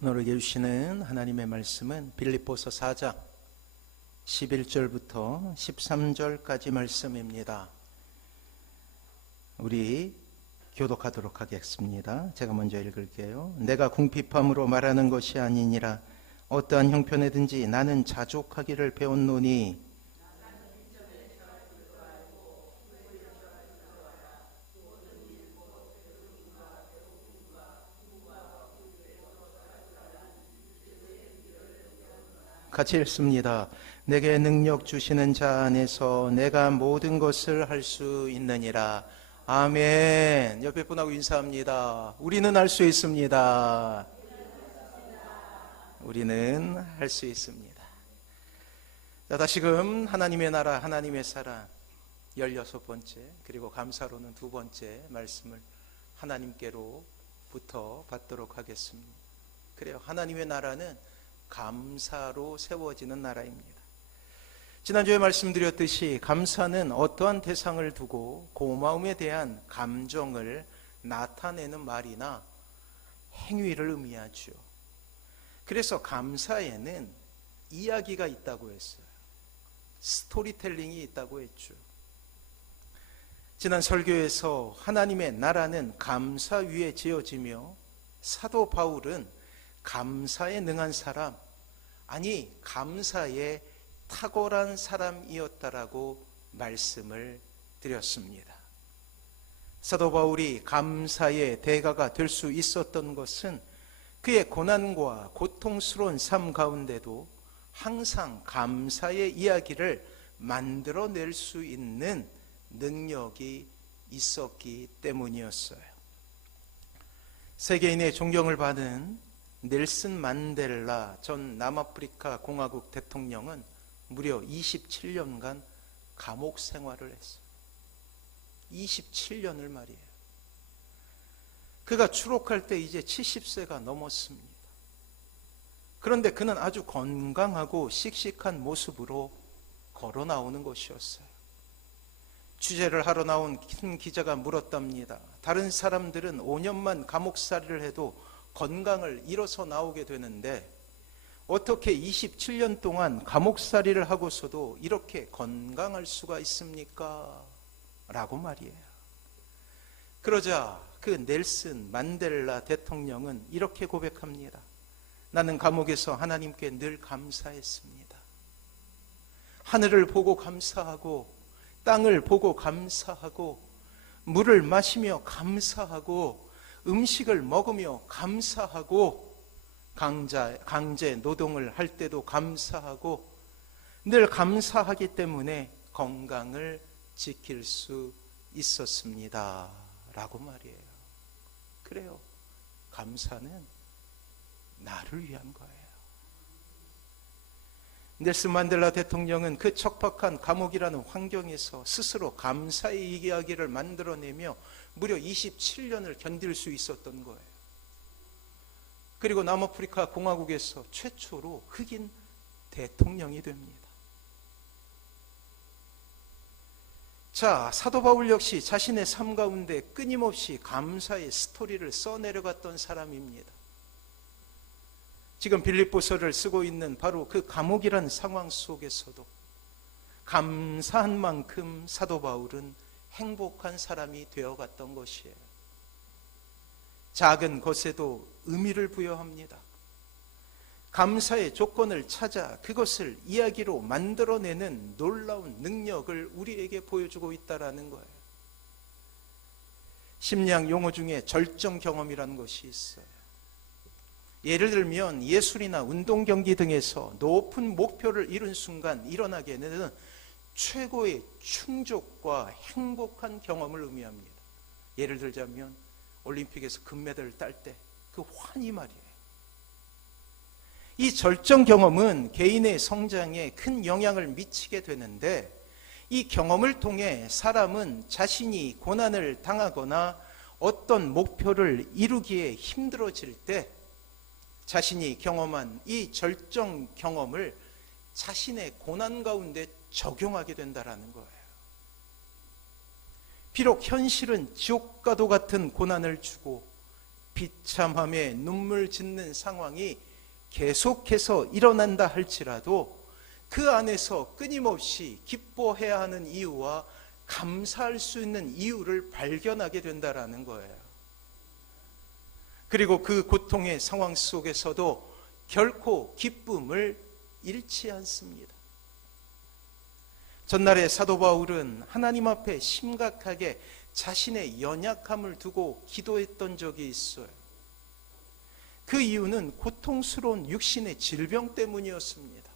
오늘에게 주시는 하나님의 말씀은 빌립보서 4장 11절부터 13절까지 말씀입니다. 우리 교독하도록 하겠습니다. 제가 먼저 읽을게요. 내가 궁핍함으로 말하는 것이 아니니라. 어떠한 형편에든지 나는 자족하기를 배웠노니 같이 읽습니다. 내게 능력 주시는 자 안에서 내가 모든 것을 할 수 있느니라. 아멘. 옆에 분하고 인사합니다. 우리는 할 수 있습니다. 우리는 할 수 있습니다. 자, 다시금 하나님의 나라, 하나님의 사랑 16번째, 그리고 감사로는 2번째 말씀을 하나님께로부터 받도록 하겠습니다. 그래요. 하나님의 나라는 감사로 세워지는 나라입니다. 지난주에 말씀드렸듯이 감사는 어떠한 대상을 두고 고마움에 대한 감정을 나타내는 말이나 행위를 의미하죠. 그래서 감사에는 이야기가 있다고 했어요. 스토리텔링이 있다고 했죠. 지난 설교에서 하나님의 나라는 감사 위에 지어지며 사도 바울은 감사에 능한 사람, 아니 감사에 탁월한 사람이었다라고 말씀을 드렸습니다. 사도 바울이 감사의 대가가 될 수 있었던 것은 그의 고난과 고통스러운 삶 가운데도 항상 감사의 이야기를 만들어낼 수 있는 능력이 있었기 때문이었어요. 세계인의 존경을 받은 넬슨 만델라 전 남아프리카 공화국 대통령은 무려 27년간 감옥 생활을 했어요. 27년을 말이에요. 그가 추록할 때 이제 70세가 넘었습니다. 그런데 그는 아주 건강하고 씩씩한 모습으로 걸어 나오는 것이었어요. 취재를 하러 나온 큰 기자가 물었답니다. 다른 사람들은 5년만 감옥살이를 해도 건강을 잃어서 나오게 되는데 어떻게 27년 동안 감옥살이를 하고서도 이렇게 건강할 수가 있습니까? 라고 말이에요. 그러자 그 넬슨 만델라 대통령은 이렇게 고백합니다. 나는 감옥에서 하나님께 늘 감사했습니다. 하늘을 보고 감사하고 땅을 보고 감사하고 물을 마시며 감사하고 음식을 먹으며 감사하고 강제 노동을 할 때도 감사하고 늘 감사하기 때문에 건강을 지킬 수 있었습니다. 라고 말이에요. 그래요. 감사는 나를 위한 거예요. 넬슨 만델라 대통령은 그 척박한 감옥이라는 환경에서 스스로 감사의 이야기를 만들어내며 무려 27년을 견딜 수 있었던 거예요. 그리고 남아프리카 공화국에서 최초로 흑인 대통령이 됩니다. 자, 사도 바울 역시 자신의 삶 가운데 끊임없이 감사의 스토리를 써내려갔던 사람입니다. 지금 빌립보서를 쓰고 있는 바로 그 감옥이란 상황 속에서도 감사한 만큼 사도 바울은 행복한 사람이 되어갔던 것이에요. 작은 것에도 의미를 부여합니다. 감사의 조건을 찾아 그것을 이야기로 만들어내는 놀라운 능력을 우리에게 보여주고 있다는 거예요. 심리학 용어 중에 절정 경험이라는 것이 있어요. 예를 들면 예술이나 운동 경기 등에서 높은 목표를 이룬 순간 일어나게 되는 최고의 충족과 행복한 경험을 의미합니다. 예를 들자면 올림픽에서 금메달을 딸 때 그 환희 말이에요. 이 절정 경험은 개인의 성장에 큰 영향을 미치게 되는데 이 경험을 통해 사람은 자신이 고난을 당하거나 어떤 목표를 이루기에 힘들어질 때 자신이 경험한 이 절정 경험을 자신의 고난 가운데 적용하게 된다는 거예요. 비록 현실은 지옥과도 같은 고난을 주고 비참함에 눈물 짓는 상황이 계속해서 일어난다 할지라도 그 안에서 끊임없이 기뻐해야 하는 이유와 감사할 수 있는 이유를 발견하게 된다라는 거예요. 그리고 그 고통의 상황 속에서도 결코 기쁨을 잃지 않습니다. 전날에 사도 바울은 하나님 앞에 심각하게 자신의 연약함을 두고 기도했던 적이 있어요. 그 이유는 고통스러운 육신의 질병 때문이었습니다.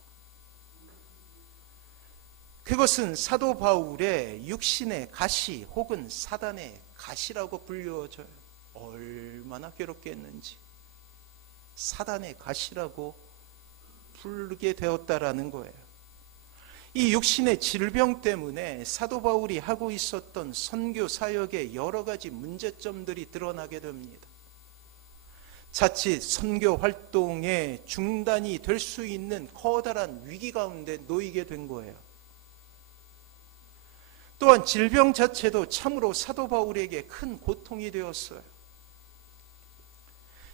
그것은 사도 바울의 육신의 가시 혹은 사단의 가시라고 불려져요. 얼마나 괴롭겠는지 사단의 가시라고 부르게 되었다라는 거예요. 이 육신의 질병 때문에 사도 바울이 하고 있었던 선교 사역의 여러 가지 문제점들이 드러나게 됩니다. 자칫 선교 활동의 중단이 될 수 있는 커다란 위기 가운데 놓이게 된 거예요. 또한 질병 자체도 참으로 사도 바울에게 큰 고통이 되었어요.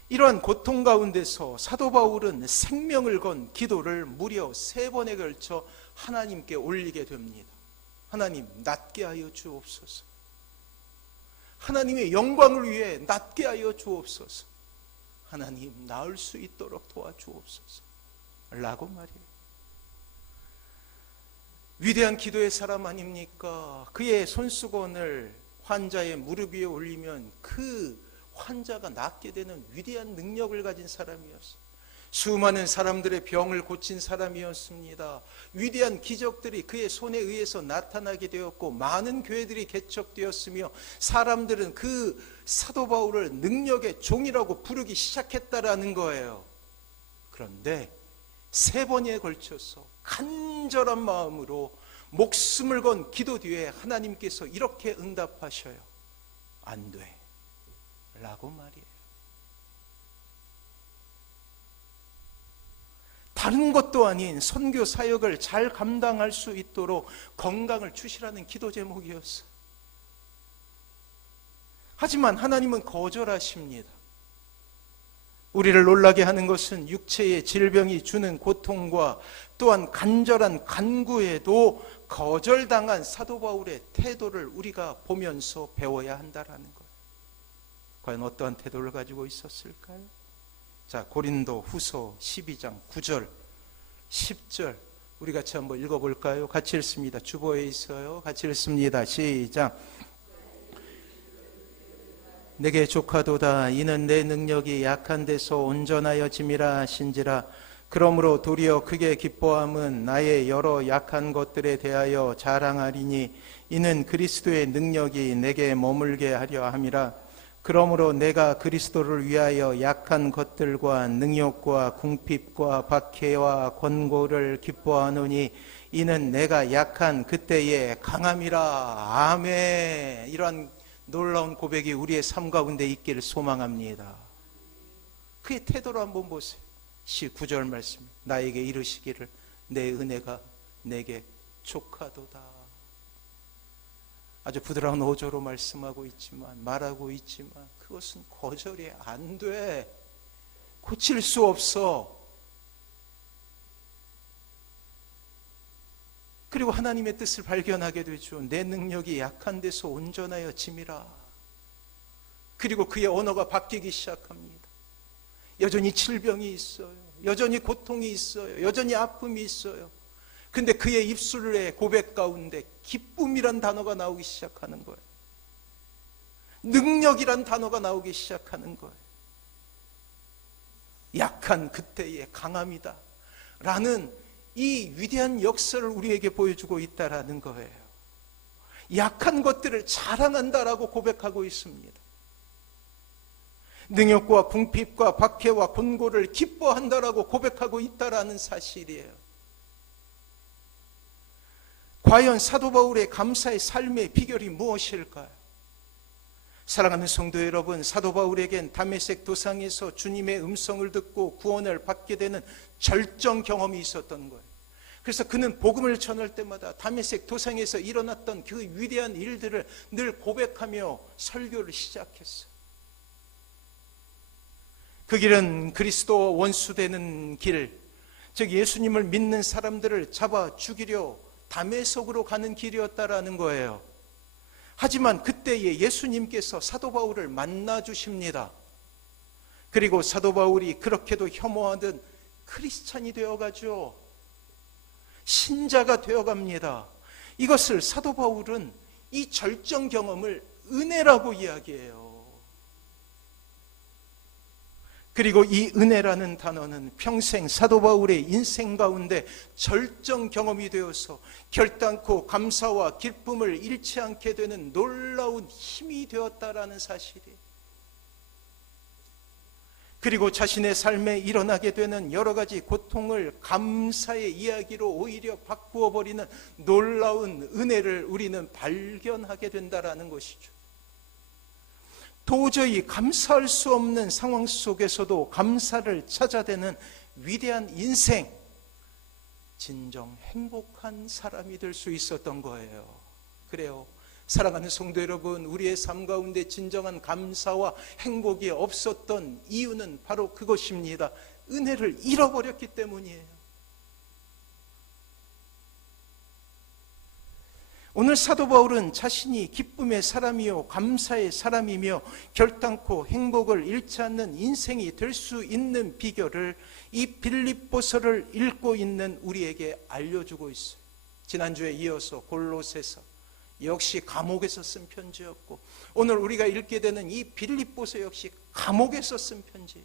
이러한 고통 가운데서 사도 바울은 생명을 건 기도를 무려 3번에 걸쳐 하나님께 올리게 됩니다. 하나님, 낫게 하여 주옵소서. 하나님의 영광을 위해 낫게 하여 주옵소서. 하나님, 나을 수 있도록 도와주옵소서 라고 말이에요. 위대한 기도의 사람 아닙니까? 그의 손수건을 환자의 무릎 위에 올리면 그 환자가 낫게 되는 위대한 능력을 가진 사람이었어요. 수많은 사람들의 병을 고친 사람이었습니다. 위대한 기적들이 그의 손에 의해서 나타나게 되었고 많은 교회들이 개척되었으며 사람들은 그 사도 바울을 능력의 종이라고 부르기 시작했다라는 거예요. 그런데 3번에 걸쳐서 간절한 마음으로 목숨을 건 기도 뒤에 하나님께서 이렇게 응답하셔요. 안 돼 라고 말이에요. 다른 것도 아닌 선교 사역을 잘 감당할 수 있도록 건강을 주시라는 기도 제목이었어요. 하지만 하나님은 거절하십니다. 우리를 놀라게 하는 것은 육체의 질병이 주는 고통과 또한 간절한 간구에도 거절당한 사도 바울의 태도를 우리가 보면서 배워야 한다는 거예요. 과연 어떠한 태도를 가지고 있었을까요? 자, 고린도 후서 12장 9절 10절 우리 같이 한번 읽어볼까요? 같이 읽습니다. 주보에 있어요. 같이 읽습니다. 시작. 내게 족하도다. 이는 내 능력이 약한 데서 온전하여 짐이라 하신지라. 그러므로 도리어 크게 기뻐함은 나의 여러 약한 것들에 대하여 자랑하리니 이는 그리스도의 능력이 내게 머물게 하려 함이라. 그러므로 내가 그리스도를 위하여 약한 것들과 능욕과 궁핍과 박해와 권고를 기뻐하노니 이는 내가 약한 그때에 강함이라. 아멘. 이러한 놀라운 고백이 우리의 삶 가운데 있기를 소망합니다. 그의 태도를 한번 보세요. 19절 말씀, 나에게 이르시기를 내 은혜가 내게 족하도다. 아주 부드러운 어조로 말씀하고 있지만, 말하고 있지만 그것은 거절이 안 돼. 고칠 수 없어. 그리고 하나님의 뜻을 발견하게 되죠. 내 능력이 약한 데서 온전하여 짐이라. 그리고 그의 언어가 바뀌기 시작합니다. 여전히 질병이 있어요. 여전히 고통이 있어요. 여전히 아픔이 있어요. 근데 그의 입술의 고백 가운데 기쁨이란 단어가 나오기 시작하는 거예요. 능력이란 단어가 나오기 시작하는 거예요. 약한 그때의 강함이다 라는 이 위대한 역사를 우리에게 보여주고 있다라는 거예요. 약한 것들을 자랑한다라고 고백하고 있습니다. 능욕과 궁핍과 박해와 곤고를 기뻐한다라고 고백하고 있다라는 사실이에요. 과연 사도 바울의 감사의 삶의 비결이 무엇일까요? 사랑하는 성도 여러분, 사도 바울에겐 다메섹 도상에서 주님의 음성을 듣고 구원을 받게 되는 절정 경험이 있었던 거예요. 그래서 그는 복음을 전할 때마다 다메섹 도상에서 일어났던 그 위대한 일들을 늘 고백하며 설교를 시작했어요. 그 길은 그리스도와 원수되는 길, 즉 예수님을 믿는 사람들을 잡아 죽이려 담에석으로 가는 길이었다라는 거예요. 하지만 그때에 예수님께서 사도 바울을 만나 주십니다. 그리고 사도 바울이 그렇게도 혐오하던 크리스찬이 되어가죠. 신자가 되어갑니다. 이것을 사도 바울은 이 절정 경험을 은혜라고 이야기해요. 그리고 이 은혜라는 단어는 평생 사도 바울의 인생 가운데 절정 경험이 되어서 결단코 감사와 기쁨을 잃지 않게 되는 놀라운 힘이 되었다라는 사실이에요. 그리고 자신의 삶에 일어나게 되는 여러 가지 고통을 감사의 이야기로 오히려 바꾸어 버리는 놀라운 은혜를 우리는 발견하게 된다라는 것이죠. 도저히 감사할 수 없는 상황 속에서도 감사를 찾아내는 위대한 인생, 진정 행복한 사람이 될 수 있었던 거예요. 그래요. 사랑하는 성도 여러분, 우리의 삶 가운데 진정한 감사와 행복이 없었던 이유는 바로 그것입니다. 은혜를 잃어버렸기 때문이에요. 오늘 사도 바울은 자신이 기쁨의 사람이요 감사의 사람이며 결단코 행복을 잃지 않는 인생이 될 수 있는 비결을 이 빌립보서를 읽고 있는 우리에게 알려주고 있어요. 지난주에 이어서 골로새서, 역시 감옥에서 쓴 편지였고, 오늘 우리가 읽게 되는 이 빌립보서 역시 감옥에서 쓴 편지.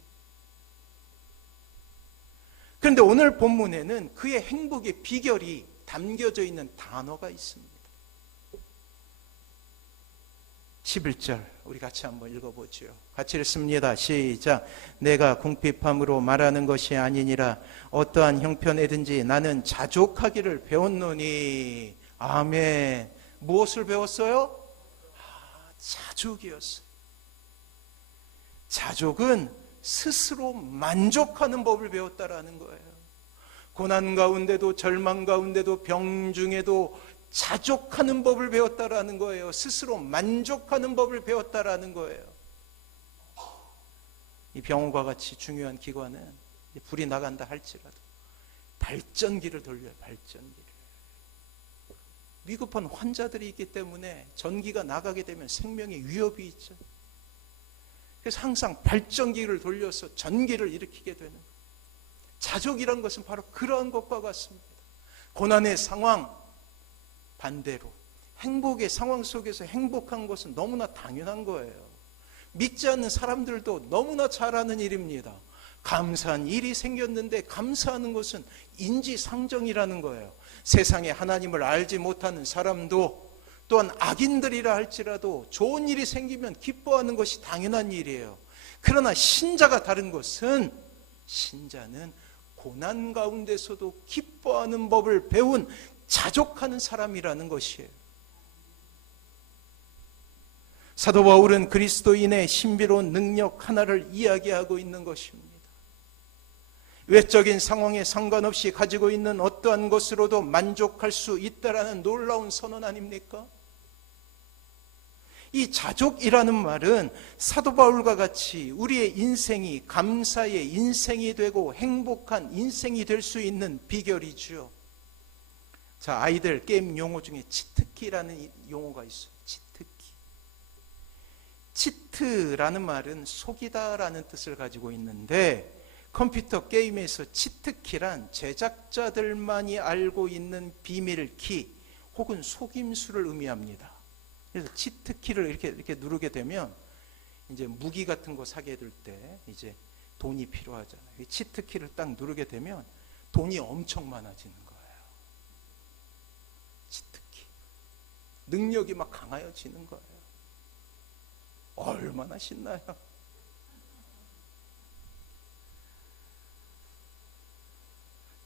그런데 오늘 본문에는 그의 행복의 비결이 담겨져 있는 단어가 있습니다. 11절 우리 같이 한번 읽어보죠. 같이 읽습니다. 시작. 내가 궁핍함으로 말하는 것이 아니니라. 어떠한 형편에든지 나는 자족하기를 배웠노니. 아멘. 무엇을 배웠어요? 자족이었어요. 자족은 스스로 만족하는 법을 배웠다라는 거예요. 고난 가운데도 절망 가운데도 병 중에도 자족하는 법을 배웠다라는 거예요. 스스로 만족하는 법을 배웠다라는 거예요. 이 병원과 같이 중요한 기관은 불이 나간다 할지라도 발전기를 돌려요. 발전기를. 위급한 환자들이 있기 때문에 전기가 나가게 되면 생명에 위협이 있죠. 그래서 항상 발전기를 돌려서 전기를 일으키게 되는 거예요. 자족이란 것은 바로 그러한 것과 같습니다. 고난의 상황, 반대로 행복의 상황 속에서 행복한 것은 너무나 당연한 거예요. 믿지 않는 사람들도 너무나 잘 아는 일입니다. 감사한 일이 생겼는데 감사하는 것은 인지상정이라는 거예요. 세상에 하나님을 알지 못하는 사람도 또한 악인들이라 할지라도 좋은 일이 생기면 기뻐하는 것이 당연한 일이에요. 그러나 신자가 다른 것은, 신자는 고난 가운데서도 기뻐하는 법을 배운 자족하는 사람이라는 것이에요. 사도 바울은 그리스도인의 신비로운 능력 하나를 이야기하고 있는 것입니다. 외적인 상황에 상관없이 가지고 있는 어떠한 것으로도 만족할 수 있다라는 놀라운 선언 아닙니까? 이 자족이라는 말은 사도 바울과 같이 우리의 인생이 감사의 인생이 되고 행복한 인생이 될 수 있는 비결이죠. 자, 아이들 게임 용어 중에 치트키라는 용어가 있어요. 치트키. 치트라는 말은 속이다라는 뜻을 가지고 있는데, 컴퓨터 게임에서 치트키란 제작자들만이 알고 있는 비밀키 혹은 속임수를 의미합니다. 그래서 치트키를 이렇게 누르게 되면 이제 무기 같은 거 사게 될 때 이제 돈이 필요하잖아요. 이 치트키를 딱 누르게 되면 돈이 엄청 많아지는 거예요. 치트키. 능력이 막 강하여지는 거예요. 얼마나 신나요?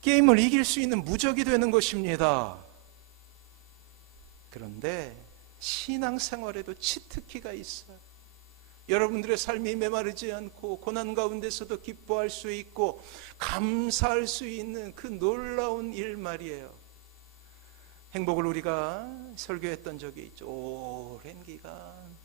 게임을 이길 수 있는 무적이 되는 것입니다. 그런데 신앙생활에도 치트키가 있어요. 여러분들의 삶이 메마르지 않고 고난 가운데서도 기뻐할 수 있고 감사할 수 있는 그 놀라운 일 말이에요. 행복을 우리가 설교했던 적이 있죠. 오랜 기간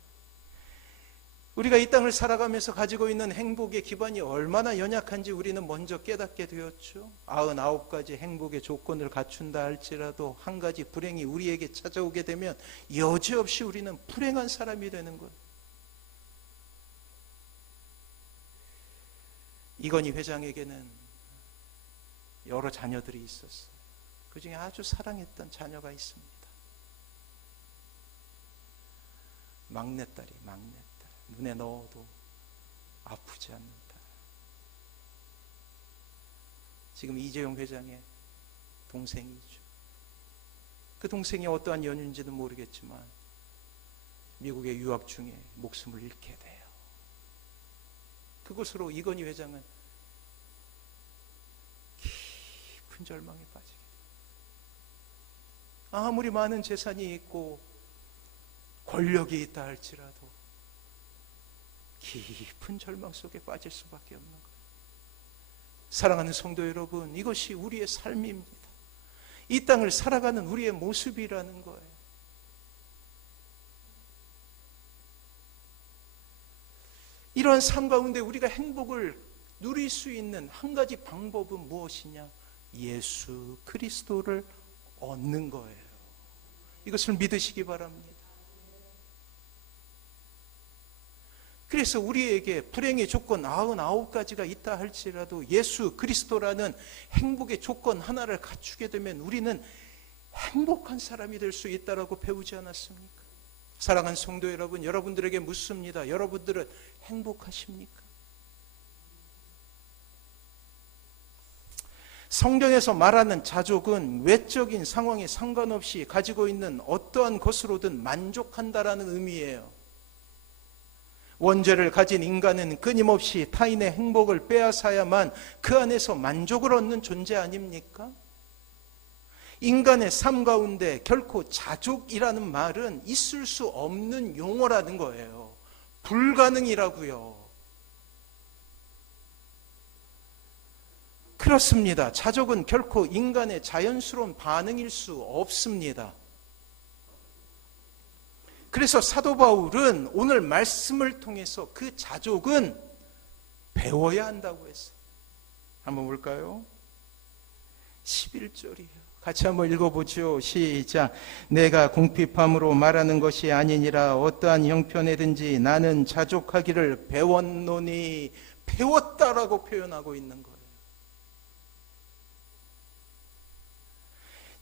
우리가 이 땅을 살아가면서 가지고 있는 행복의 기반이 얼마나 연약한지 우리는 먼저 깨닫게 되었죠. 99가지 행복의 조건을 갖춘다 할지라도 한 가지 불행이 우리에게 찾아오게 되면 여지없이 우리는 불행한 사람이 되는 거예요. 이건희 회장에게는 여러 자녀들이 있었어요. 그 중에 아주 사랑했던 자녀가 있습니다. 막내딸이 막내딸. 눈에 넣어도 아프지 않는다. 지금 이재용 회장의 동생이죠. 그 동생이 어떠한 연유인지는 모르겠지만 미국에 유학 중에 목숨을 잃게 돼요. 그것으로 이건희 회장은 깊은 절망에 빠지게 돼요. 아무리 많은 재산이 있고 권력이 있다 할지라도 깊은 절망 속에 빠질 수밖에 없는 거예요. 사랑하는 성도 여러분, 이것이 우리의 삶입니다. 이 땅을 살아가는 우리의 모습이라는 거예요. 이러한 삶 가운데 우리가 행복을 누릴 수 있는 한 가지 방법은 무엇이냐? 예수 그리스도를 얻는 거예요. 이것을 믿으시기 바랍니다. 그래서 우리에게 불행의 조건 99가지가 있다 할지라도 예수 그리스도라는 행복의 조건 하나를 갖추게 되면 우리는 행복한 사람이 될 수 있다라고 배우지 않았습니까? 사랑하는 성도 여러분, 여러분들에게 묻습니다. 여러분들은 행복하십니까? 성경에서 말하는 자족은 외적인 상황에 상관없이 가지고 있는 어떠한 것으로든 만족한다라는 의미예요. 원죄를 가진 인간은 끊임없이 타인의 행복을 빼앗아야만 그 안에서 만족을 얻는 존재 아닙니까? 인간의 삶 가운데 결코 자족이라는 말은 있을 수 없는 용어라는 거예요. 불가능이라고요. 그렇습니다. 자족은 결코 인간의 자연스러운 반응일 수 없습니다. 그래서 사도 바울은 오늘 말씀을 통해서 그 자족은 배워야 한다고 했어요. 한번 볼까요? 11절이에요. 같이 한번 읽어보죠. 시작. 내가 궁핍함으로 말하는 것이 아니니라 어떠한 형편에든지 나는 자족하기를 배웠노니. 배웠다라고 표현하고 있는 거예요.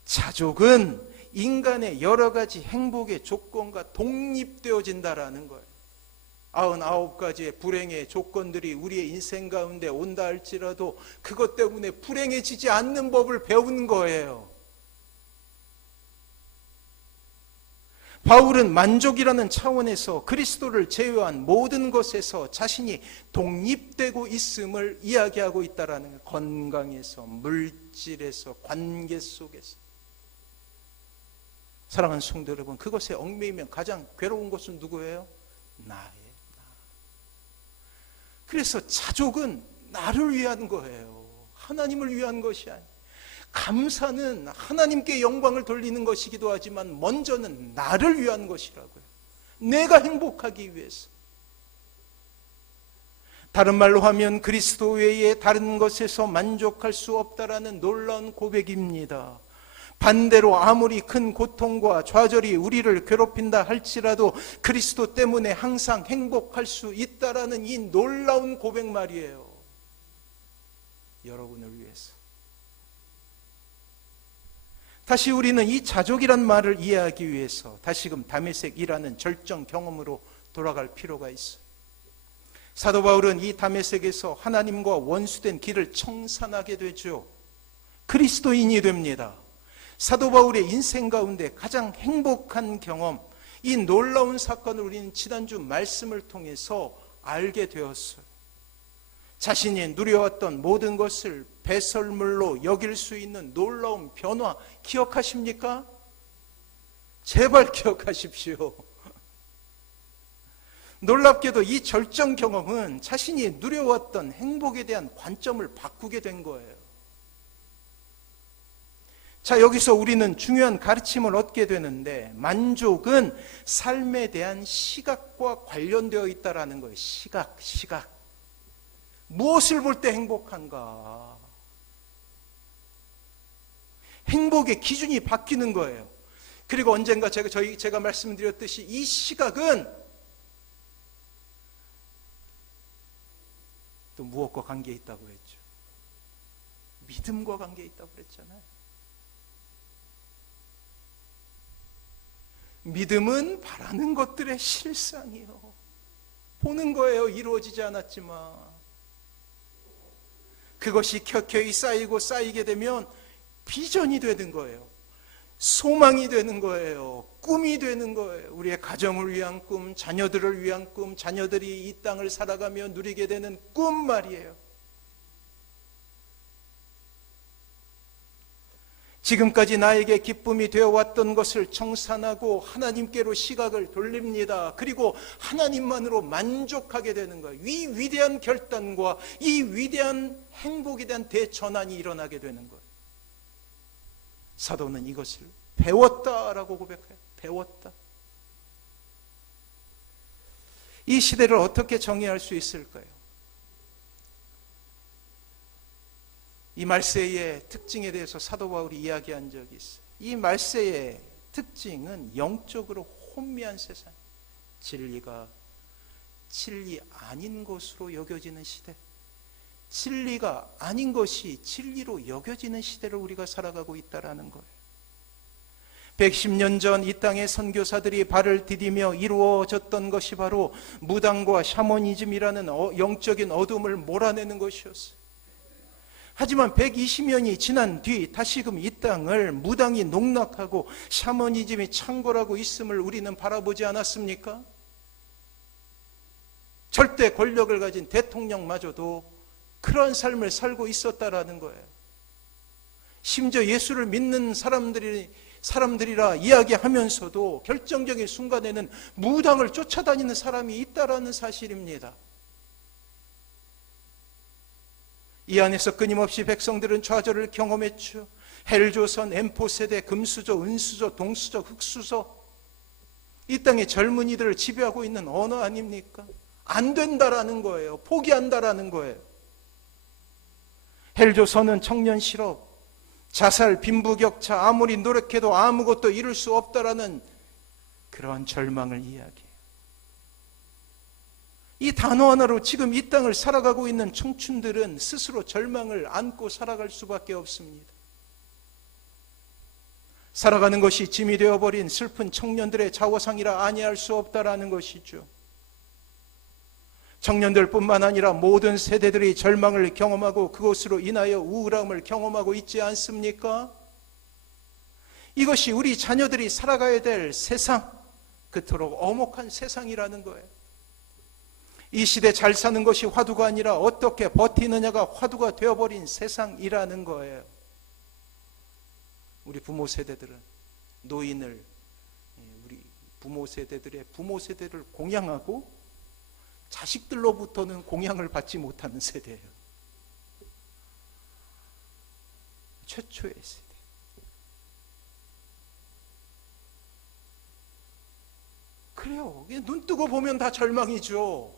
자족은 인간의 여러 가지 행복의 조건과 독립되어진다라는 거예요. 99가지의 불행의 조건들이 우리의 인생 가운데 온다 할지라도 그것 때문에 불행해지지 않는 법을 배운 거예요. 바울은 만족이라는 차원에서 그리스도를 제외한 모든 것에서 자신이 독립되고 있음을 이야기하고 있다라는 거예요. 건강에서, 물질에서, 관계 속에서. 사랑하는 성도 여러분, 그것에 얽매이면 가장 괴로운 것은 누구예요? 나예요. 나. 그래서 자족은 나를 위한 거예요. 하나님을 위한 것이 아니에요. 감사는 하나님께 영광을 돌리는 것이기도 하지만 먼저는 나를 위한 것이라고요. 내가 행복하기 위해서. 다른 말로 하면 그리스도 외에 다른 것에서 만족할 수 없다라는 놀라운 고백입니다. 반대로 아무리 큰 고통과 좌절이 우리를 괴롭힌다 할지라도 그리스도 때문에 항상 행복할 수 있다라는 이 놀라운 고백 말이에요. 여러분을 위해서. 다시 우리는 이 자족이란 말을 이해하기 위해서 다시금 다메섹이라는 절정 경험으로 돌아갈 필요가 있어요. 사도 바울은 이 다메섹에서 하나님과 원수된 길을 청산하게 되죠. 그리스도인이 됩니다. 사도 바울의 인생 가운데 가장 행복한 경험, 이 놀라운 사건을 우리는 지난주 말씀을 통해서 알게 되었어요. 자신이 누려왔던 모든 것을 배설물로 여길 수 있는 놀라운 변화 기억하십니까? 제발 기억하십시오. 놀랍게도 이 절정 경험은 자신이 누려왔던 행복에 대한 관점을 바꾸게 된 거예요. 자, 여기서 우리는 중요한 가르침을 얻게 되는데, 만족은 삶에 대한 시각과 관련되어 있다라는 거예요. 시각. 무엇을 볼 때 행복한가? 행복의 기준이 바뀌는 거예요. 그리고 언젠가 제가 말씀드렸듯이 이 시각은 또 무엇과 관계 있다고 했죠? 믿음과 관계 있다고 그랬잖아요. 믿음은 바라는 것들의 실상이요. 보는 거예요. 이루어지지 않았지만. 그것이 켜켜이 쌓이고 쌓이게 되면 비전이 되는 거예요. 소망이 되는 거예요. 꿈이 되는 거예요. 우리의 가정을 위한 꿈, 자녀들을 위한 꿈, 자녀들이 이 땅을 살아가며 누리게 되는 꿈 말이에요. 지금까지 나에게 기쁨이 되어왔던 것을 청산하고 하나님께로 시각을 돌립니다. 그리고 하나님만으로 만족하게 되는 거예요. 이 위대한 결단과 이 위대한 행복에 대한 대전환이 일어나게 되는 거예요. 사도는 이것을 배웠다라고 고백해요. 배웠다. 이 시대를 어떻게 정의할 수 있을까요? 이 말세의 특징에 대해서 사도 바울이 이야기한 적이 있어요. 이 말세의 특징은 영적으로 혼미한 세상, 진리가 진리 아닌 것으로 여겨지는 시대, 진리가 아닌 것이 진리로 여겨지는 시대를 우리가 살아가고 있다는 거예요. 110년 전 이 땅의 선교사들이 발을 디디며 이루어졌던 것이 바로 무당과 샤머니즘이라는 영적인 어둠을 몰아내는 것이었어요. 하지만 120년이 지난 뒤 다시금 이 땅을 무당이 농락하고 샤머니즘이 창궐하고 있음을 우리는 바라보지 않았습니까? 절대 권력을 가진 대통령마저도 그런 삶을 살고 있었다라는 거예요. 심지어 예수를 믿는 사람들이라 이야기하면서도 결정적인 순간에는 무당을 쫓아다니는 사람이 있다라는 사실입니다. 이 안에서 끊임없이 백성들은 좌절을 경험했죠. 헬조선, 엠포세대, 금수저, 은수저, 동수저, 흑수저, 이 땅의 젊은이들을 지배하고 있는 언어 아닙니까? 안 된다라는 거예요. 포기한다라는 거예요. 헬조선은 청년 실업, 자살, 빈부격차, 아무리 노력해도 아무것도 이룰 수 없다라는 그러한 절망을 이야기해요. 이 단어 하나로 지금 이 땅을 살아가고 있는 청춘들은 스스로 절망을 안고 살아갈 수밖에 없습니다. 살아가는 것이 짐이 되어버린 슬픈 청년들의 자화상이라 아니할 수 없다라는 것이죠. 청년들뿐만 아니라 모든 세대들이 절망을 경험하고 그것으로 인하여 우울함을 경험하고 있지 않습니까? 이것이 우리 자녀들이 살아가야 될 세상, 그토록 엄혹한 세상이라는 거예요. 이 시대 잘 사는 것이 화두가 아니라 어떻게 버티느냐가 화두가 되어버린 세상이라는 거예요. 우리 부모 세대들은 우리 부모 세대들의 부모 세대를 공양하고 자식들로부터는 공양을 받지 못하는 세대예요. 최초의 세대. 그래요. 눈 뜨고 보면 다 절망이죠.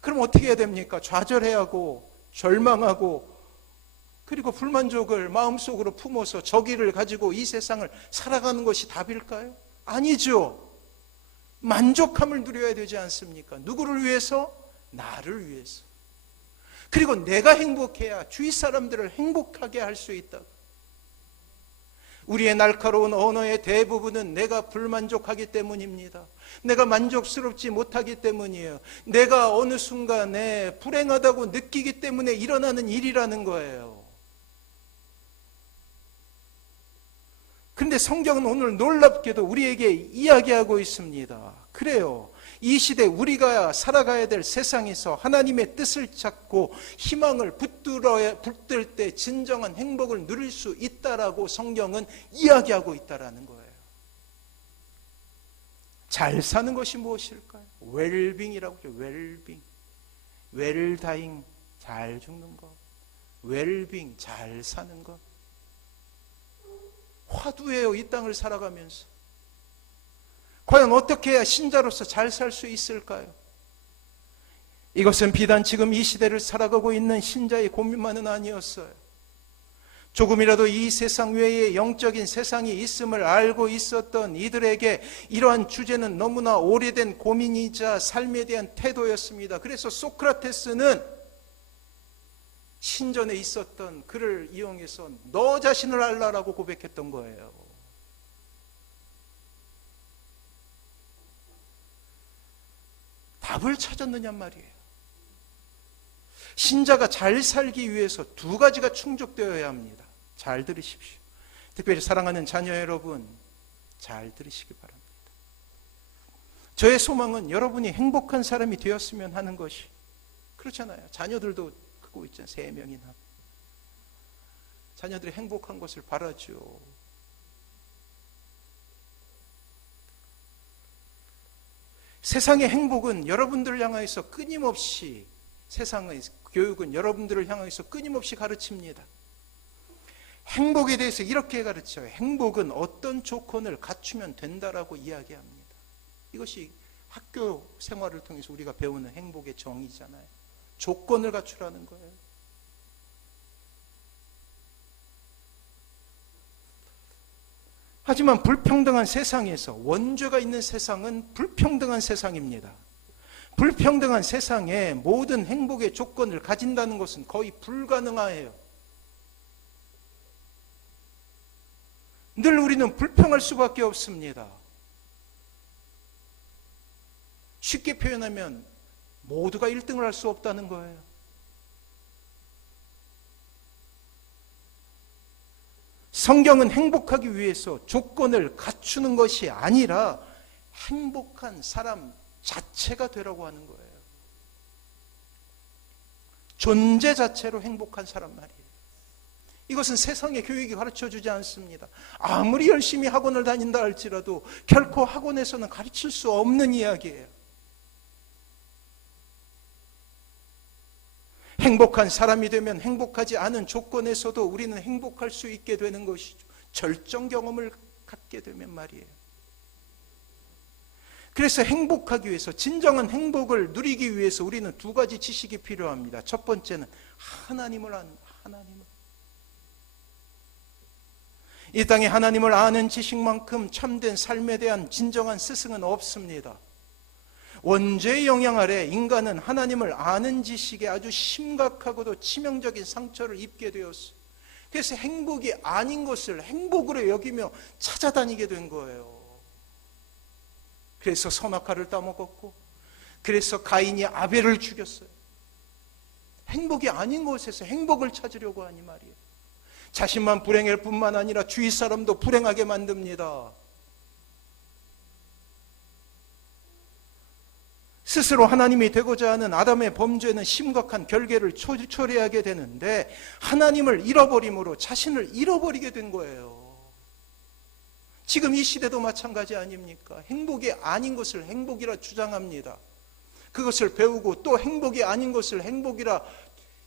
그럼 어떻게 해야 됩니까? 좌절해야 하고 절망하고 그리고 불만족을 마음속으로 품어서 저기를 가지고 이 세상을 살아가는 것이 답일까요? 아니죠. 만족함을 누려야 되지 않습니까? 누구를 위해서? 나를 위해서. 그리고 내가 행복해야 주위 사람들을 행복하게 할 수 있다. 우리의 날카로운 언어의 대부분은 내가 불만족하기 때문입니다. 내가 만족스럽지 못하기 때문이에요. 내가 어느 순간에 불행하다고 느끼기 때문에 일어나는 일이라는 거예요. 그런데 성경은 오늘 놀랍게도 우리에게 이야기하고 있습니다. 그래요. 이 시대 우리가 살아가야 될 세상에서 하나님의 뜻을 찾고 희망을 붙들 때 진정한 행복을 누릴 수 있다라고 성경은 이야기하고 있다라는 거예요. 잘 사는 것이 무엇일까요? 웰빙이라고 하죠. 웰빙. 웰다잉, 잘 죽는 것. 웰빙, 잘 사는 것. 화두예요. 이 땅을 살아가면서 과연 어떻게 해야 신자로서 잘 살 수 있을까요? 이것은 비단 지금 이 시대를 살아가고 있는 신자의 고민만은 아니었어요. 조금이라도 이 세상 외에 영적인 세상이 있음을 알고 있었던 이들에게 이러한 주제는 너무나 오래된 고민이자 삶에 대한 태도였습니다. 그래서 소크라테스는 신전에 있었던 그를 이용해서 너 자신을 알라라고 고백했던 거예요. 답을 찾았느냐 말이에요. 신자가 잘 살기 위해서 두 가지가 충족되어야 합니다. 잘 들으십시오. 특별히 사랑하는 자녀 여러분, 잘 들으시기 바랍니다. 저의 소망은 여러분이 행복한 사람이 되었으면 하는 것이, 그렇잖아요. 자녀들도 크고 있잖아요. 3명이나. 자녀들이 행복한 것을 바라죠. 세상의 행복은 여러분들을 향하여서 끊임없이, 세상의 교육은 여러분들을 향하여서 끊임없이 가르칩니다. 행복에 대해서 이렇게 가르쳐요. 행복은 어떤 조건을 갖추면 된다라고 이야기합니다. 이것이 학교 생활을 통해서 우리가 배우는 행복의 정의잖아요. 조건을 갖추라는 거예요. 하지만 불평등한 세상에서, 원죄가 있는 세상은 불평등한 세상입니다. 불평등한 세상에 모든 행복의 조건을 가진다는 것은 거의 불가능해요. 늘 우리는 불평할 수밖에 없습니다. 쉽게 표현하면 모두가 1등을 할 수 없다는 거예요. 성경은 행복하기 위해서 조건을 갖추는 것이 아니라 행복한 사람 자체가 되라고 하는 거예요. 존재 자체로 행복한 사람 말이에요. 이것은 세상의 교육이 가르쳐주지 않습니다. 아무리 열심히 학원을 다닌다 할지라도 결코 학원에서는 가르칠 수 없는 이야기예요. 행복한 사람이 되면 행복하지 않은 조건에서도 우리는 행복할 수 있게 되는 것이죠. 절정 경험을 갖게 되면 말이에요. 그래서 행복하기 위해서, 진정한 행복을 누리기 위해서 우리는 두 가지 지식이 필요합니다. 첫 번째는 하나님을 아는, 이 땅에 하나님을 아는 지식만큼 참된 삶에 대한 진정한 스승은 없습니다. 원죄의 영향 아래 인간은 하나님을 아는 지식에 아주 심각하고도 치명적인 상처를 입게 되었어요. 그래서 행복이 아닌 것을 행복으로 여기며 찾아다니게 된 거예요. 그래서 선악과를 따먹었고, 그래서 가인이 아벨을 죽였어요. 행복이 아닌 곳에서 행복을 찾으려고 하니 말이에요. 자신만 불행할 뿐만 아니라 주위 사람도 불행하게 만듭니다. 스스로 하나님이 되고자 하는 아담의 범죄는 심각한 결계를 초래하게 되는데, 하나님을 잃어버림으로 자신을 잃어버리게 된 거예요. 지금 이 시대도 마찬가지 아닙니까? 행복이 아닌 것을 행복이라 주장합니다. 그것을 배우고 또 행복이 아닌 것을 행복이라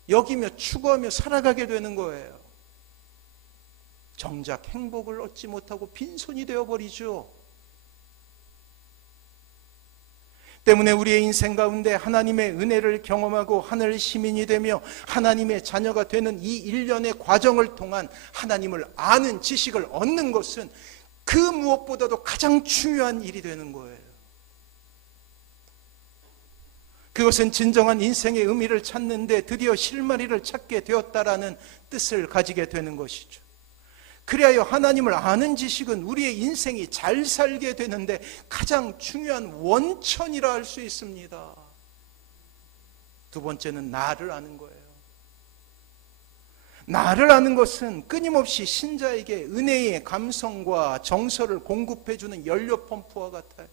여기며 추구하며 살아가게 되는 거예요. 정작 행복을 얻지 못하고 빈손이 되어버리죠. 때문에 우리의 인생 가운데 하나님의 은혜를 경험하고 하늘 시민이 되며 하나님의 자녀가 되는 이 일련의 과정을 통한 하나님을 아는 지식을 얻는 것은 그 무엇보다도 가장 중요한 일이 되는 거예요. 그것은 진정한 인생의 의미를 찾는데 드디어 실마리를 찾게 되었다라는 뜻을 가지게 되는 것이죠. 그리하여 하나님을 아는 지식은 우리의 인생이 잘 살게 되는데 가장 중요한 원천이라 할 수 있습니다. 두 번째는 나를 아는 거예요. 나를 아는 것은 끊임없이 신자에게 은혜의 감성과 정서를 공급해주는 연료 펌프와 같아요.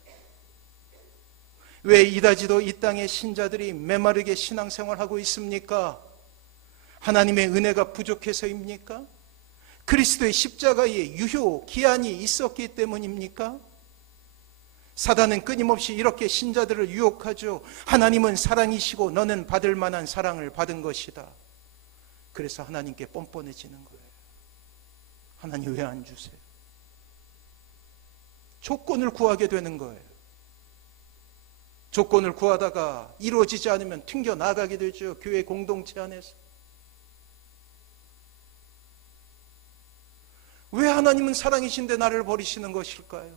왜 이다지도 이 땅의 신자들이 메마르게 신앙생활하고 있습니까? 하나님의 은혜가 부족해서입니까? 그리스도의 십자가에 유효 기한이 있었기 때문입니까? 사단은 끊임없이 이렇게 신자들을 유혹하죠. 하나님은 사랑이시고 너는 받을 만한 사랑을 받은 것이다. 그래서 하나님께 뻔뻔해지는 거예요. 하나님 왜 안 주세요? 조건을 구하게 되는 거예요. 조건을 구하다가 이루어지지 않으면 튕겨 나가게 되죠. 교회 공동체 안에서. 왜 하나님은 사랑이신데 나를 버리시는 것일까요?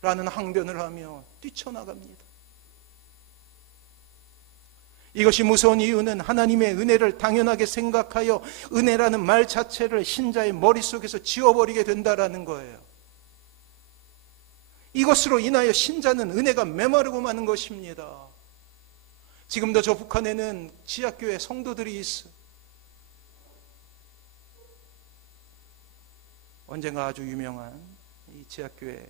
라는 항변을 하며 뛰쳐나갑니다. 이것이 무서운 이유는 하나님의 은혜를 당연하게 생각하여 은혜라는 말 자체를 신자의 머릿속에서 지워버리게 된다라는 거예요. 이것으로 인하여 신자는 은혜가 메마르고 마는 것입니다. 지금도 저 북한에는 지하교회 성도들이 있어요. 언젠가 아주 유명한 이 지하교회를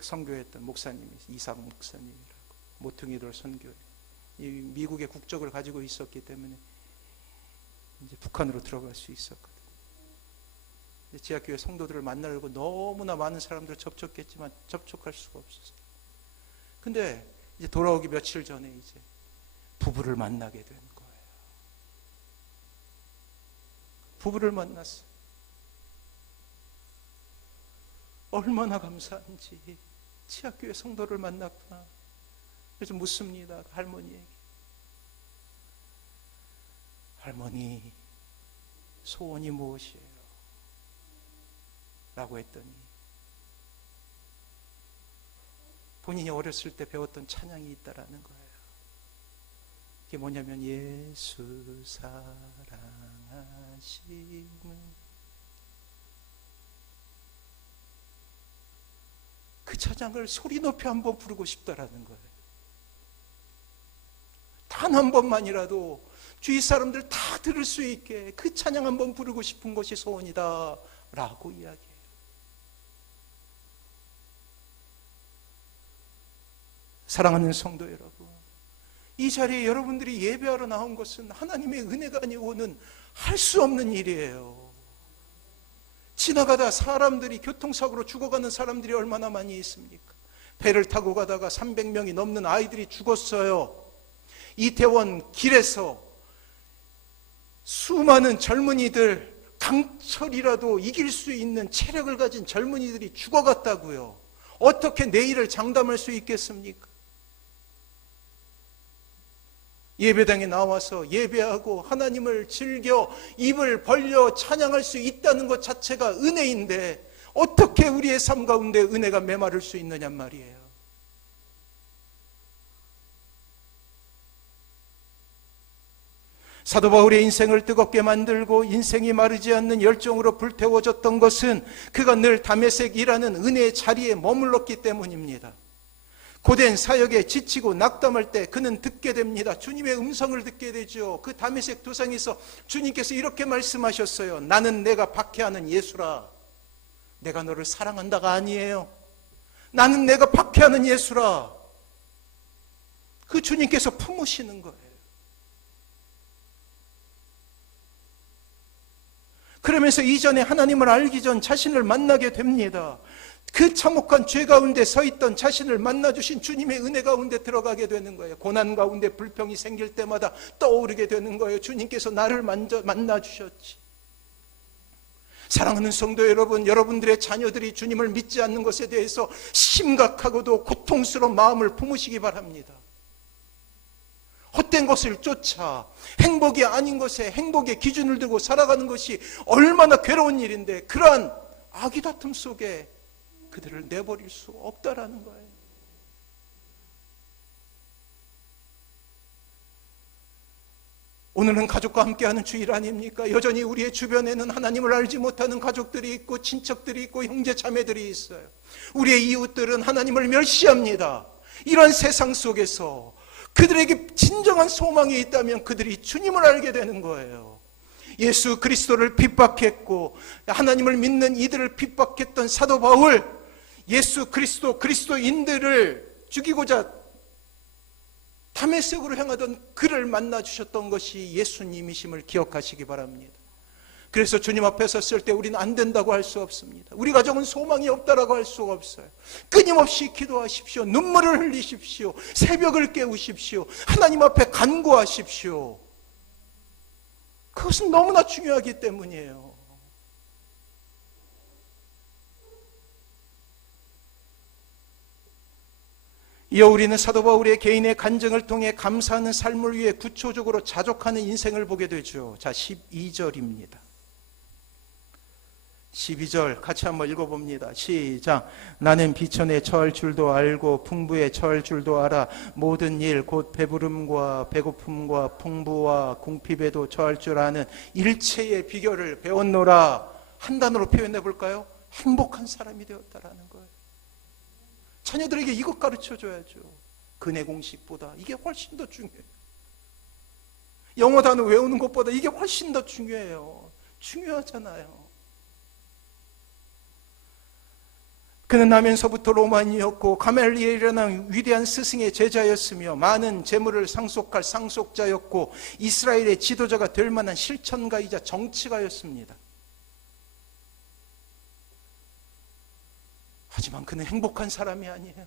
선교했던 목사님이 이삭 목사님이라고, 모퉁이돌 선교회, 이 미국의 국적을 가지고 있었기 때문에 이제 북한으로 들어갈 수 있었거든요. 지하교회 성도들을 만나려고 너무나 많은 사람들을 접촉했지만 접촉할 수가 없었어요. 근데 이제 돌아오기 며칠 전에 이제 부부를 만나게 된 거예요. 부부를 만났어요. 얼마나 감사한지. 지하교회 성도를 만났구나. 그래서 묻습니다, 할머니에게. 할머니, 소원이 무엇이에요? 라고 했더니 본인이 어렸을 때 배웠던 찬양이 있다라는 거예요. 그게 뭐냐면, 예수 사랑하심은, 그 찬양을 소리 높이 한번 부르고 싶다라는 거예요. 단 한 번만이라도 주위 사람들 다 들을 수 있게 그 찬양 한번 부르고 싶은 것이 소원이다 라고 이야기해요. 사랑하는 성도 여러분, 이 자리에 여러분들이 예배하러 나온 것은 하나님의 은혜가 아니고는 할 수 없는 일이에요. 지나가다 사람들이, 교통사고로 죽어가는 사람들이 얼마나 많이 있습니까? 배를 타고 가다가 300명이 넘는 아이들이 죽었어요. 이태원 길에서 수많은 젊은이들, 강철이라도 이길 수 있는 체력을 가진 젊은이들이 죽어갔다고요. 어떻게 내일을 장담할 수 있겠습니까? 예배당에 나와서 예배하고 하나님을 즐겨 입을 벌려 찬양할 수 있다는 것 자체가 은혜인데 어떻게 우리의 삶 가운데 은혜가 메마를 수 있느냐 말이에요. 사도 바울의 인생을 뜨겁게 만들고 인생이 마르지 않는 열정으로 불태워졌던 것은 그가 늘 다메섹이라는 은혜의 자리에 머물렀기 때문입니다. 고된 사역에 지치고 낙담할 때 그는 듣게 됩니다. 주님의 음성을 듣게 되죠. 그 다메섹 도상에서 주님께서 이렇게 말씀하셨어요. 나는 내가 박해하는 예수라. 내가 너를 사랑한다가 아니에요. 나는 내가 박해하는 예수라. 그 주님께서 품으시는 거예요. 그러면서 이전에 하나님을 알기 전 자신을 만나게 됩니다. 그 참혹한 죄 가운데 서 있던 자신을 만나주신 주님의 은혜 가운데 들어가게 되는 거예요. 고난 가운데 불평이 생길 때마다 떠오르게 되는 거예요. 주님께서 나를 만나주셨지. 사랑하는 성도 여러분, 여러분들의 자녀들이 주님을 믿지 않는 것에 대해서 심각하고도 고통스러운 마음을 품으시기 바랍니다. 헛된 것을 쫓아 행복이 아닌 것에 행복의 기준을 두고 살아가는 것이 얼마나 괴로운 일인데 그러한 악의 다툼 속에 그들을 내버릴 수 없다라는 거예요. 오늘은 가족과 함께하는 주일 아닙니까? 여전히 우리의 주변에는 하나님을 알지 못하는 가족들이 있고 친척들이 있고 형제자매들이 있어요. 우리의 이웃들은 하나님을 멸시합니다. 이런 세상 속에서 그들에게 진정한 소망이 있다면 그들이 주님을 알게 되는 거예요. 예수 그리스도를 핍박했고 하나님을 믿는 이들을 핍박했던 사도 바울, 예수 그리스도, 그리스도인들을 죽이고자 다메섹으로 향하던 그를 만나주셨던 것이 예수님이심을 기억하시기 바랍니다. 그래서 주님 앞에 섰을 때 우리는 안 된다고 할 수 없습니다. 우리 가정은 소망이 없다라고 할 수가 없어요. 끊임없이 기도하십시오. 눈물을 흘리십시오. 새벽을 깨우십시오. 하나님 앞에 간구하십시오. 그것은 너무나 중요하기 때문이에요. 이어 우리는 사도 바울의 개인의 간증을 통해 감사하는 삶을 위해 구초적으로 자족하는 인생을 보게 되죠. 자, 12절입니다. 12절 같이 한번 읽어봅니다. 시작. 나는 비천에 처할 줄도 알고 풍부에 처할 줄도 알아. 모든 일 곧 배부름과 배고픔과 풍부와 궁핍에도 처할 줄 아는 일체의 비결을 배웠노라. 한 단어로 표현해 볼까요? 행복한 사람이 되었다라는 거예요. 자녀들에게 이것 가르쳐줘야죠. 근해 공식보다 이게 훨씬 더 중요해요. 영어 단어 외우는 것보다 이게 훨씬 더 중요해요. 중요하잖아요. 그는 나면서부터 로마인이었고 가멜리엘이라는 위대한 스승의 제자였으며 많은 재물을 상속할 상속자였고 이스라엘의 지도자가 될 만한 실천가이자 정치가였습니다. 하지만 그는 행복한 사람이 아니에요.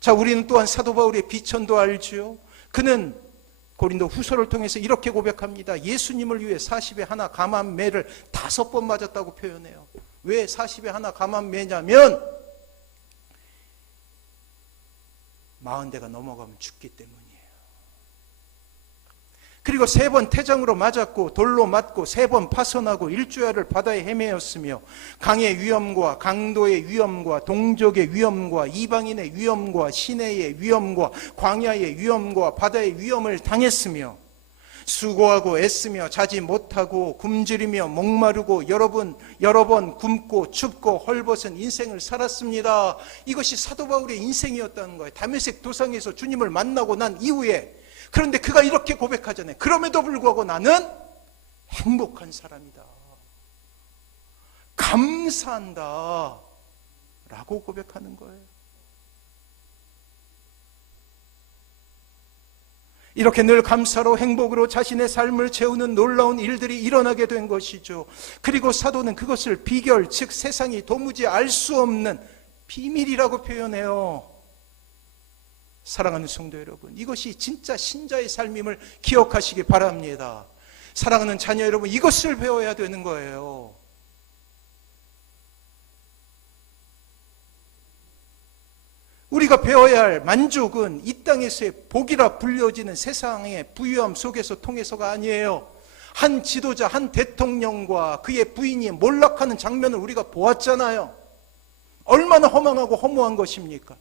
자, 우리는 또한 사도 바울의 비천도 알지요. 그는 고린도 후서를 통해서 이렇게 고백합니다. 예수님을 위해 40에 하나 감한 매를 5번 맞았다고 표현해요. 왜 40에 하나 감한 매냐면 40대가 넘어가면 죽기 때문이에요. 그리고 3번 태장으로 맞았고 돌로 맞고 3번 파손하고 일주야를 바다에 헤매었으며 강의 위험과 강도의 위험과 동족의 위험과 이방인의 위험과 시내의 위험과 광야의 위험과 바다의 위험을 당했으며 수고하고 애쓰며 자지 못하고 굶주리며 목마르고 여러 번 굶고 춥고 헐벗은 인생을 살았습니다. 이것이 사도 바울의 인생이었다는 거예요. 다메섹 도상에서 주님을 만나고 난 이후에. 그런데 그가 이렇게 고백하잖아요. 그럼에도 불구하고 나는 행복한 사람이다. 감사한다. 라고 고백하는 거예요. 이렇게 늘 감사로 행복으로 자신의 삶을 채우는 놀라운 일들이 일어나게 된 것이죠. 그리고 사도는 그것을 비결, 즉 세상이 도무지 알 수 없는 비밀이라고 표현해요. 사랑하는 성도 여러분, 이것이 진짜 신자의 삶임을 기억하시기 바랍니다. 사랑하는 자녀 여러분, 이것을 배워야 되는 거예요. 우리가 배워야 할 만족은 이 땅에서의 복이라 불려지는 세상의 부유함 속에서 통해서가 아니에요. 한 지도자, 한 대통령과 그의 부인이 몰락하는 장면을 우리가 보았잖아요. 얼마나 허망하고 허무한 것입니까?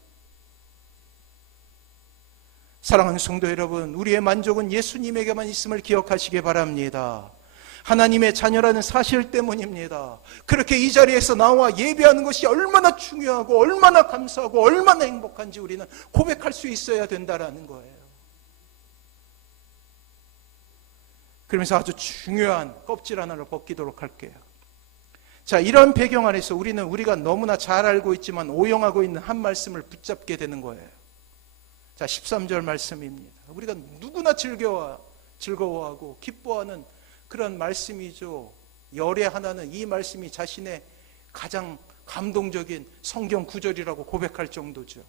사랑하는 성도 여러분, 우리의 만족은 예수님에게만 있음을 기억하시기 바랍니다. 하나님의 자녀라는 사실 때문입니다. 그렇게 이 자리에서 나와 예배하는 것이 얼마나 중요하고 얼마나 감사하고 얼마나 행복한지 우리는 고백할 수 있어야 된다라는 거예요. 그러면서 아주 중요한 껍질 하나를 벗기도록 할게요. 자, 이런 배경 안에서 우리는 우리가 너무나 잘 알고 있지만 오용하고 있는 한 말씀을 붙잡게 되는 거예요. 자, 13절 말씀입니다. 우리가 누구나 즐거워하고 기뻐하는 그런 말씀이죠. 열의 하나는 이 말씀이 자신의 가장 감동적인 성경 구절이라고 고백할 정도죠.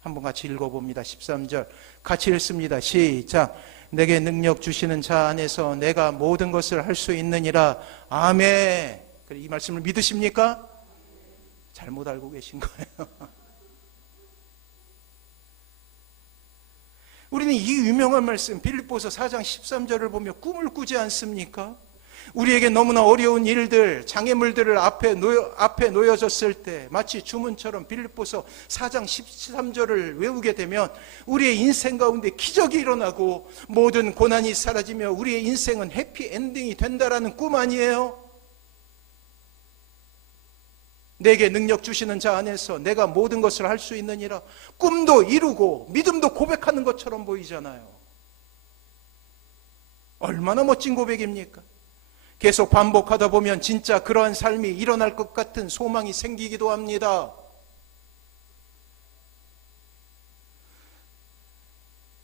한번 같이 읽어봅니다. 13절 같이 읽습니다. 시작. 내게 능력 주시는 자 안에서 내가 모든 것을 할 수 있느니라. 아멘. 이 말씀을 믿으십니까? 잘못 알고 계신 거예요. 우리는 이 유명한 말씀 빌립보서 4장 13절을 보며 꿈을 꾸지 않습니까? 우리에게 너무나 어려운 일들, 장애물들을 앞에 놓여졌을 때 마치 주문처럼 빌립보서 4장 13절을 외우게 되면 우리의 인생 가운데 기적이 일어나고 모든 고난이 사라지며 우리의 인생은 해피엔딩이 된다라는 꿈 아니에요? 내게 능력 주시는 자 안에서 내가 모든 것을 할 수 있느니라. 꿈도 이루고 믿음도 고백하는 것처럼 보이잖아요. 얼마나 멋진 고백입니까? 계속 반복하다 보면 진짜 그러한 삶이 일어날 것 같은 소망이 생기기도 합니다.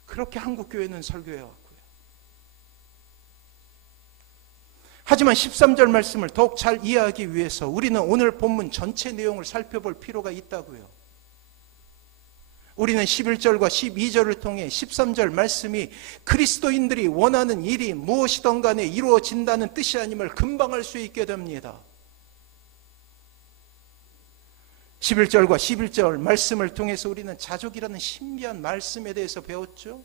그렇게 한국교회는 설교해왔고요. 하지만 13절 말씀을 더욱 잘 이해하기 위해서 우리는 오늘 본문 전체 내용을 살펴볼 필요가 있다고요. 우리는 11절과 12절을 통해 13절 말씀이 그리스도인들이 원하는 일이 무엇이든 간에 이루어진다는 뜻이 아님을 금방 알 수 있게 됩니다. 11절과 11절 말씀을 통해서 우리는 자족이라는 신비한 말씀에 대해서 배웠죠.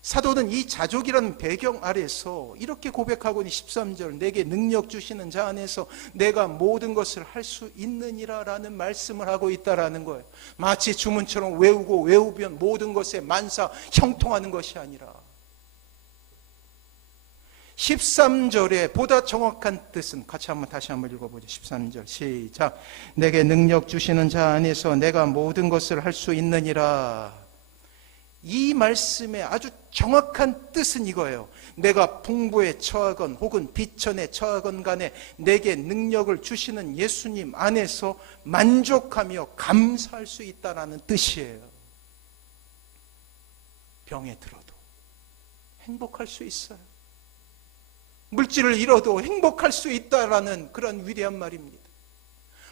사도는 이 자족이라는 배경 아래서 이렇게 고백하고 있는 13절, 내게 능력 주시는 자 안에서 내가 모든 것을 할 수 있느니라 라는 말씀을 하고 있다라는 거예요. 마치 주문처럼 외우고 외우면 모든 것에 만사 형통하는 것이 아니라 13절에 보다 정확한 뜻은 다시 한번 읽어보죠. 13절 시작. 내게 능력 주시는 자 안에서 내가 모든 것을 할 수 있느니라. 이 말씀의 아주 정확한 뜻은 이거예요. 내가 풍부에 처하건 혹은 비천에 처하건 간에 내게 능력을 주시는 예수님 안에서 만족하며 감사할 수 있다는 뜻이에요. 병에 들어도 행복할 수 있어요. 물질을 잃어도 행복할 수 있다라는 그런 위대한 말입니다.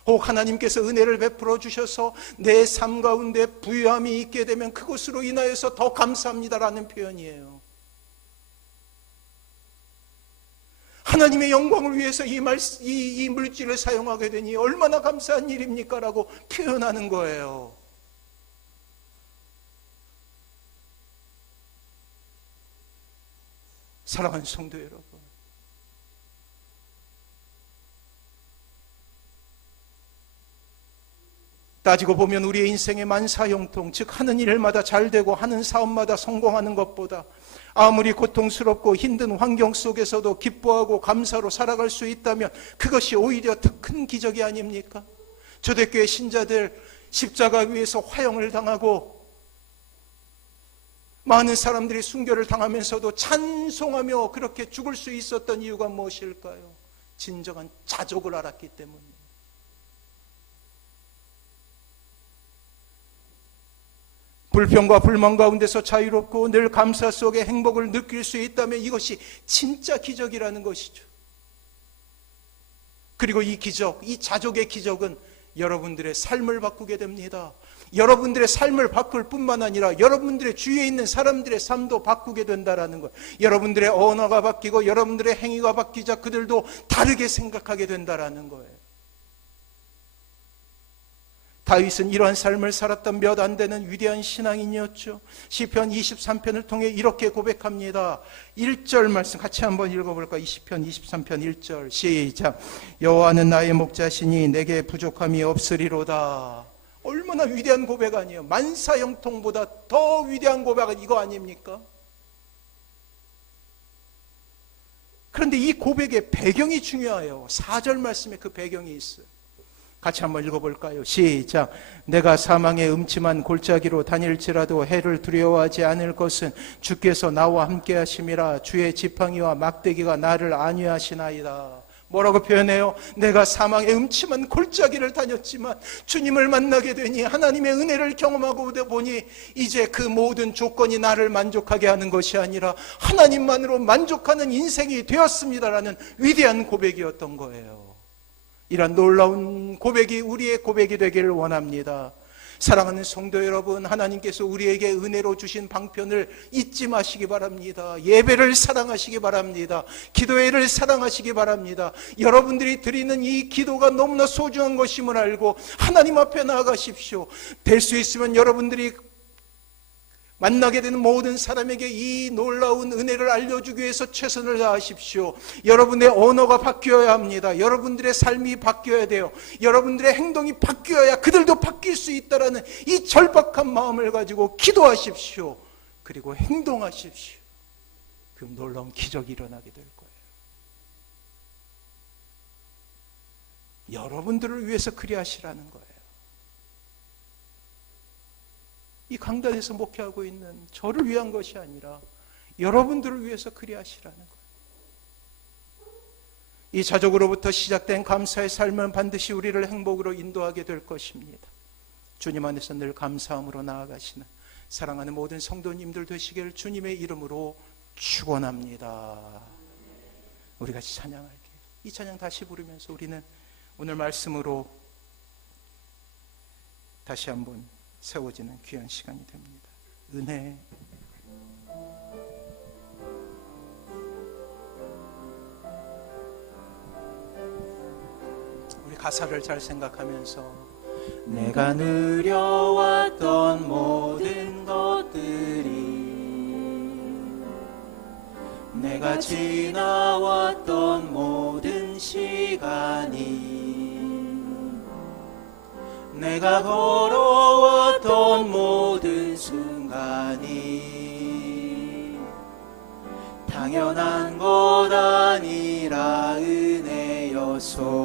혹 하나님께서 은혜를 베풀어 주셔서 내 삶 가운데 부유함이 있게 되면 그것으로 인하여서 더 감사합니다라는 표현이에요. 하나님의 영광을 위해서 이 물질을 사용하게 되니 얼마나 감사한 일입니까? 라고 표현하는 거예요. 사랑하는 성도 여러분, 따지고 보면 우리의 인생의 만사형통, 즉 하는 일마다 잘되고 하는 사업마다 성공하는 것보다 아무리 고통스럽고 힘든 환경 속에서도 기뻐하고 감사로 살아갈 수 있다면 그것이 오히려 더 큰 기적이 아닙니까? 초대교회 신자들 십자가 위에서 화형을 당하고 많은 사람들이 순교를 당하면서도 찬송하며 그렇게 죽을 수 있었던 이유가 무엇일까요? 진정한 자족을 알았기 때문입니다. 불평과 불만 가운데서 자유롭고 늘 감사 속에 행복을 느낄 수 있다면 이것이 진짜 기적이라는 것이죠. 그리고 이 기적, 이 자족의 기적은 여러분들의 삶을 바꾸게 됩니다. 여러분들의 삶을 바꿀 뿐만 아니라 여러분들의 주위에 있는 사람들의 삶도 바꾸게 된다는 것. 여러분들의 언어가 바뀌고 여러분들의 행위가 바뀌자 그들도 다르게 생각하게 된다는 거예요. 다윗은 이러한 삶을 살았던 몇 안 되는 위대한 신앙인이었죠. 시편 23편을 통해 이렇게 고백합니다. 1절 말씀 같이 한번 읽어볼까요? 시편 23편 1절 시작. 여호와는 나의 목자시니 내게 부족함이 없으리로다. 얼마나 위대한 고백 아니에요? 만사형통보다 더 위대한 고백은 이거 아닙니까? 그런데 이 고백의 배경이 중요해요. 4절 말씀에 그 배경이 있어요. 같이 한번 읽어볼까요? 시작. 내가 사망의 음침한 골짜기로 다닐지라도 해를 두려워하지 않을 것은 주께서 나와 함께 하심이라. 주의 지팡이와 막대기가 나를 안위하시나이다. 뭐라고 표현해요? 내가 사망의 음침한 골짜기를 다녔지만 주님을 만나게 되니 하나님의 은혜를 경험하고 보니 이제 그 모든 조건이 나를 만족하게 하는 것이 아니라 하나님만으로 만족하는 인생이 되었습니다라는 위대한 고백이었던 거예요. 이런 놀라운 고백이 우리의 고백이 되기를 원합니다. 사랑하는 성도 여러분, 하나님께서 우리에게 은혜로 주신 방편을 잊지 마시기 바랍니다. 예배를 사랑하시기 바랍니다. 기도회를 사랑하시기 바랍니다. 여러분들이 드리는 이 기도가 너무나 소중한 것임을 알고 하나님 앞에 나아가십시오. 될 수 있으면 여러분들이 만나게 되는 모든 사람에게 이 놀라운 은혜를 알려주기 위해서 최선을 다하십시오. 여러분의 언어가 바뀌어야 합니다. 여러분들의 삶이 바뀌어야 돼요. 여러분들의 행동이 바뀌어야 그들도 바뀔 수 있다는 이 절박한 마음을 가지고 기도하십시오. 그리고 행동하십시오. 그럼 놀라운 기적이 일어나게 될 거예요. 여러분들을 위해서 그리하시라는 거예요. 이 강단에서 목회하고 있는 저를 위한 것이 아니라 여러분들을 위해서 그리하시라는 거예요. 이 자족으로부터 시작된 감사의 삶은 반드시 우리를 행복으로 인도하게 될 것입니다. 주님 안에서 늘 감사함으로 나아가시는 사랑하는 모든 성도님들 되시기를 주님의 이름으로 축원합니다. 우리 같이 찬양할게요. 이 찬양 다시 부르면서 우리는 오늘 말씀으로 다시 한번 세워지는 귀한 시간이 됩니다. 은혜. 우리 가사를 잘 생각하면서 내가 누려왔던 모든 것들이, 내가 지나왔던 모든 시간이, 내가 걸어왔던 모든 순간이 당연한 것 아니라 은혜여소.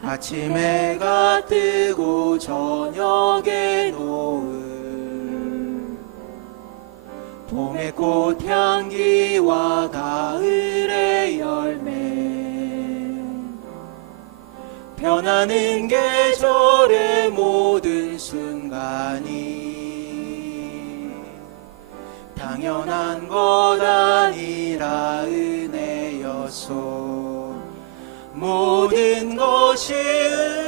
아침 해가 뜨고 저녁에 노을, 봄의 꽃향기와 가을의 열매, 변하는 계절의 모든 순간이 당연한 것 아니라 은혜여소. 모든 것이 은혜,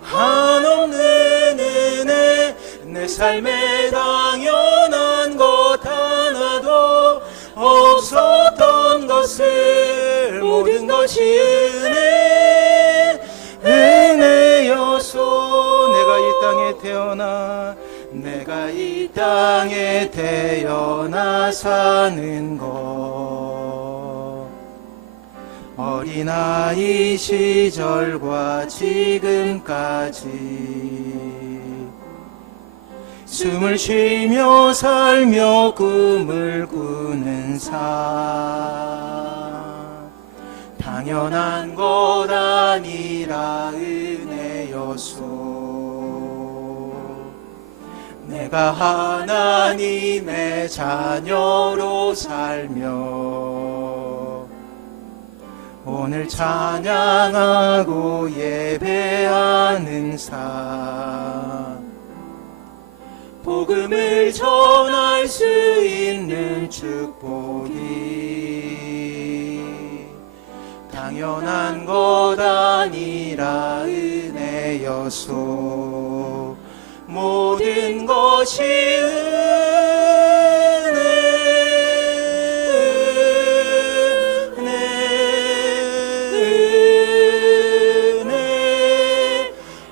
한없는 은혜, 내 삶에 당연한 것 하나도 없었던 것을, 모든 것이 은혜여소. 내가 이 땅에 태어나 사는 것, 어린아이 시절과 지금까지 숨을 쉬며 살며 꿈을 꾸는 삶, 당연한 것 아니라 은혜여소. 내가 하나님의 자녀로 살며 오늘 찬양하고 예배하는 삶, 복음을 전할 수 있는 축복이 당연한 것 아니라 은혜여소. 모든 것이 은혜,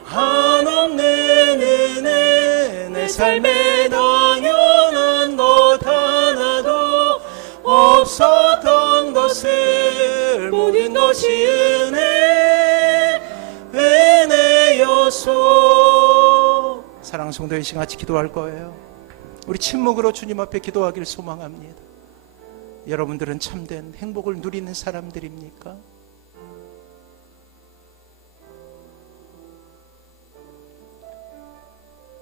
한없는 은혜, 내 삶에 당연한 것 하나도 없었던 것을, 모든 것이 은혜여소. 사랑하는 성도의 시간 같이 기도할 거예요. 우리 침묵으로 주님 앞에 기도하길 소망합니다. 여러분들은 참된 행복을 누리는 사람들입니까?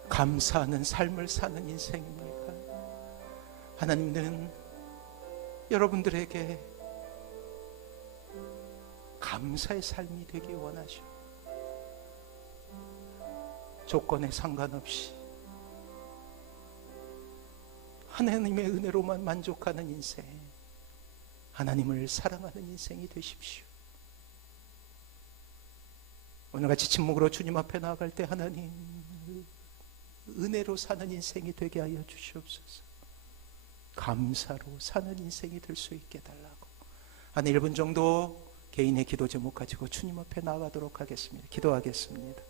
감사하는 삶을 사는 인생입니까? 하나님은 여러분들에게 감사의 삶이 되기 원하시오. 조건에 상관없이 하나님의 은혜로만 만족하는 인생, 하나님을 사랑하는 인생이 되십시오. 오늘같이 침묵으로 주님 앞에 나아갈 때 하나님 은혜로 사는 인생이 되게 하여 주시옵소서. 감사로 사는 인생이 될 수 있게 달라고. 한 1분 정도 개인의 기도 제목 가지고 주님 앞에 나아가도록 하겠습니다. 기도하겠습니다.